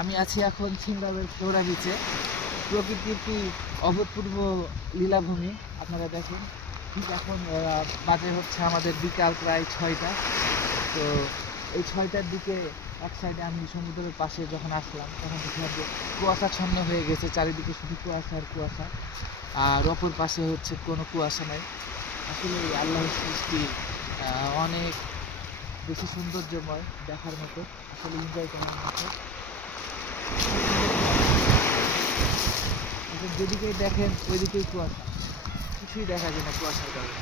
আমি আছি এখন ছিনদাবের কেওড়া বিচে। প্রকৃতির কি অভূতপূর্ব লীলাভূমি, আপনারা দেখুন। ঠিক এখন বাজে হচ্ছে আমাদের বিকাল প্রায় 6টা। তো এই 6টার দিকে এক সাইডে আমি সমুদ্রের পাশে যখন আসলাম তখন দেখলাম যে কুয়াশাচ্ছন্ন হয়ে গেছে, চারিদিকে শুধু কুয়াশা আর কুয়াশা, আর অপর পাশে হচ্ছে কোনো কুয়াশা নাই। আসলে এই আল্লাহর সৃষ্টি অনেক বেশি সৌন্দর্যময়, দেখার মতো, আসলে এনজয় করার মতো। এখন যেদিকেই দেখেন ওইদিকেই কুয়াশা, কিছুই দেখা যায় না কুয়াশার কারণে।